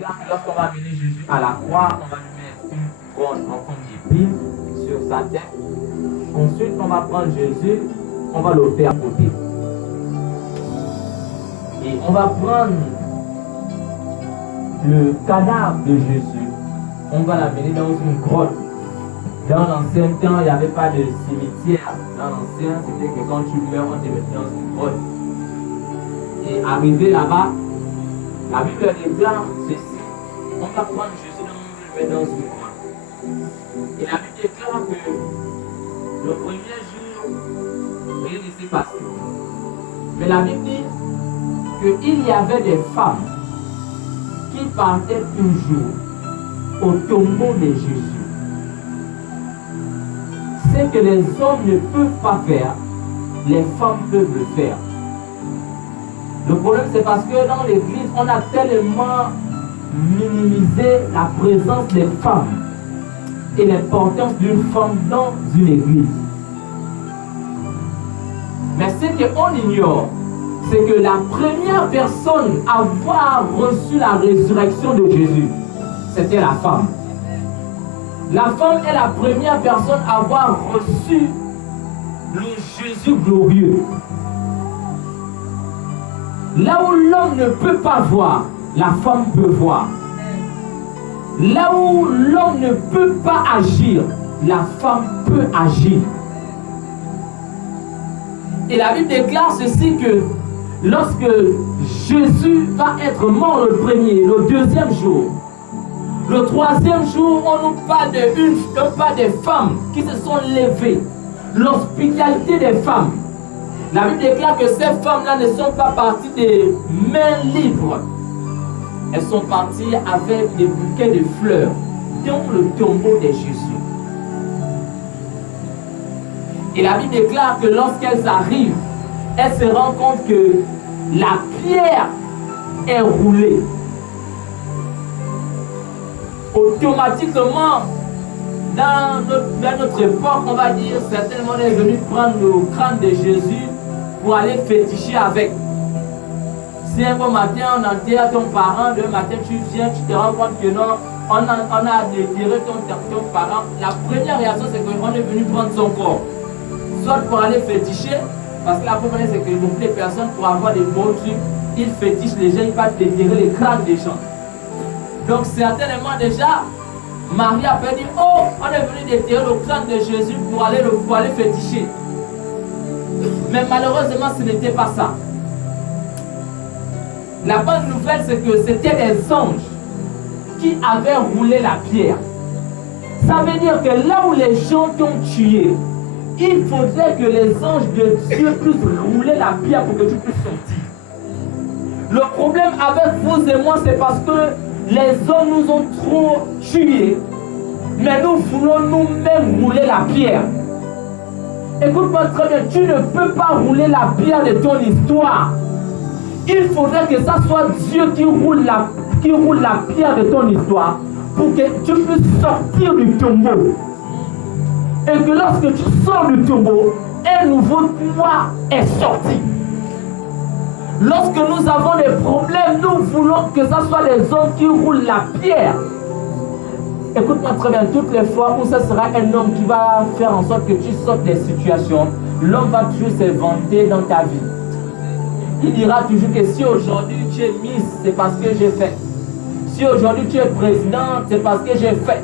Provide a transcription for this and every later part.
Lorsqu'on va amener Jésus à la croix, on va lui mettre une couronne en forme d'épine sur sa tête. Ensuite, on va prendre Jésus, on va le faire à côté. Et on va prendre le cadavre de Jésus, on va l'amener dans une grotte. Dans l'ancien temps, il n'y avait pas de cimetière. Dans l'ancien, c'était que quand tu meurs, on te mettait dans une grotte. Et arrivé là-bas, la Bible déclare ceci. On va prendre Jésus, on va le mettre dans une grotte. Et la Bible déclare que le premier jour, rien ne s'est passé. Mais la Bible dit qu'il y avait des femmes qui partaient toujours au tombeau de Jésus. Ce que les hommes ne peuvent pas faire, les femmes peuvent le faire. Le problème, c'est parce que dans l'église, on a tellement minimisé la présence des femmes et l'importance d'une femme dans une église. Mais ce qu'on ignore, c'est que la première personne à avoir reçu la résurrection de Jésus, c'était la femme. La femme est la première personne à avoir reçu le Jésus glorieux. Là où l'homme ne peut pas voir, la femme peut voir. Là où l'homme ne peut pas agir, la femme peut agir. Et la Bible déclare ceci que lorsque Jésus va être mort le premier, le deuxième jour, le troisième jour, on nous parle des femmes qui se sont levées. L'hospitalité des femmes. La Bible déclare que ces femmes-là ne sont pas parties des mains libres. Elles sont parties avec des bouquets de fleurs dans le tombeau de Jésus. Et la Bible déclare que lorsqu'elles arrivent, elles se rendent compte que la pierre est roulée. Automatiquement, dans notre époque, on va dire, certainement on est venu prendre le crâne de Jésus pour aller féticher avec. Si un bon matin on enterre ton parent, demain matin tu viens, tu te rends compte que non, on a déterré ton parent, la première réaction c'est qu'on est venu prendre son corps. Soit pour aller féticher, parce que la première c'est que beaucoup de personnes pour avoir des bons trucs, ils fétichent les gens, ils partent déterrer les crânes des gens. Donc certainement déjà, Marie a dit, oh, on est venu déterrer le crâne de Jésus pour aller féticher. Mais malheureusement, ce n'était pas ça. La bonne nouvelle, c'est que c'était des anges qui avaient roulé la pierre. Ça veut dire que là où les gens t'ont tué, il faudrait que les anges de Dieu puissent rouler la pierre pour que tu puisses sortir. Le problème avec vous et moi, c'est parce que les hommes nous ont trop tués, mais nous voulons nous-mêmes rouler la pierre. Écoute-moi très bien, tu ne peux pas rouler la pierre de ton histoire. Il faudrait que ça soit Dieu qui roule la pierre de ton histoire pour que tu puisses sortir du tombeau. Et que lorsque tu sors du tombeau, un nouveau toi est sorti. Lorsque nous avons des problèmes, nous voulons que ce soit les hommes qui roulent la pierre. Écoute-moi très bien, toutes les fois où ce sera un homme qui va faire en sorte que tu sortes des situations, l'homme va toujours se vanter dans ta vie. Il dira toujours que si aujourd'hui tu es Miss, c'est parce que j'ai fait. Si aujourd'hui tu es président, c'est parce que j'ai fait.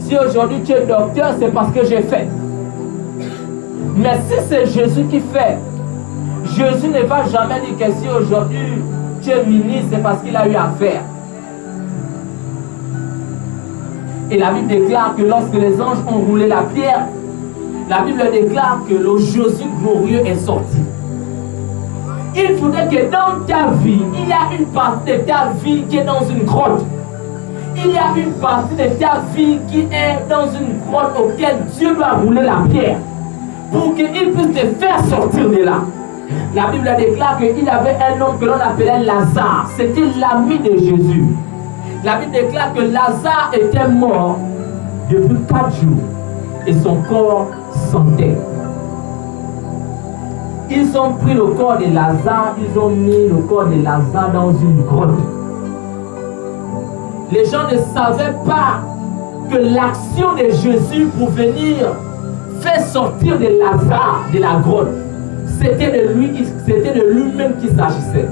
Si aujourd'hui tu es docteur, c'est parce que j'ai fait. Mais si c'est Jésus qui fait, Jésus ne va jamais dire que si aujourd'hui tu es ministre, c'est parce qu'il a eu à faire. Et la Bible déclare que lorsque les anges ont roulé la pierre, la Bible déclare que le Jésus glorieux est sorti. Il faudrait que dans ta vie, il y a une partie de ta vie qui est dans une grotte. Il y a une partie de ta vie qui est dans une grotte auquel Dieu doit rouler la pierre pour qu'il puisse te faire sortir de là. La Bible déclare qu'il y avait un homme que l'on appelait Lazare. C'était l'ami de Jésus. La Bible déclare que Lazare était mort depuis 4 jours et son corps sentait. Ils ont pris le corps de Lazare, ils ont mis le corps de Lazare dans une grotte. Les gens ne savaient pas que l'action de Jésus pour venir faire sortir de Lazare de la grotte, c'était de lui-même qu'il s'agissait.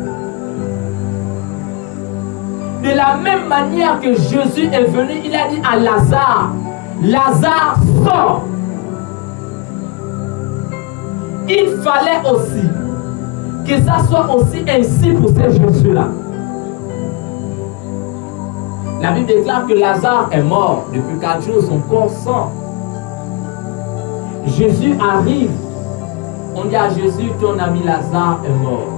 De la même manière que Jésus est venu, il a dit à Lazare, Lazare, sors. Il fallait aussi que ça soit aussi ainsi pour ces Jésus-là. La Bible déclare que Lazare est mort depuis 4 jours, son corps sort. Jésus arrive, on dit à Jésus, ton ami Lazare est mort.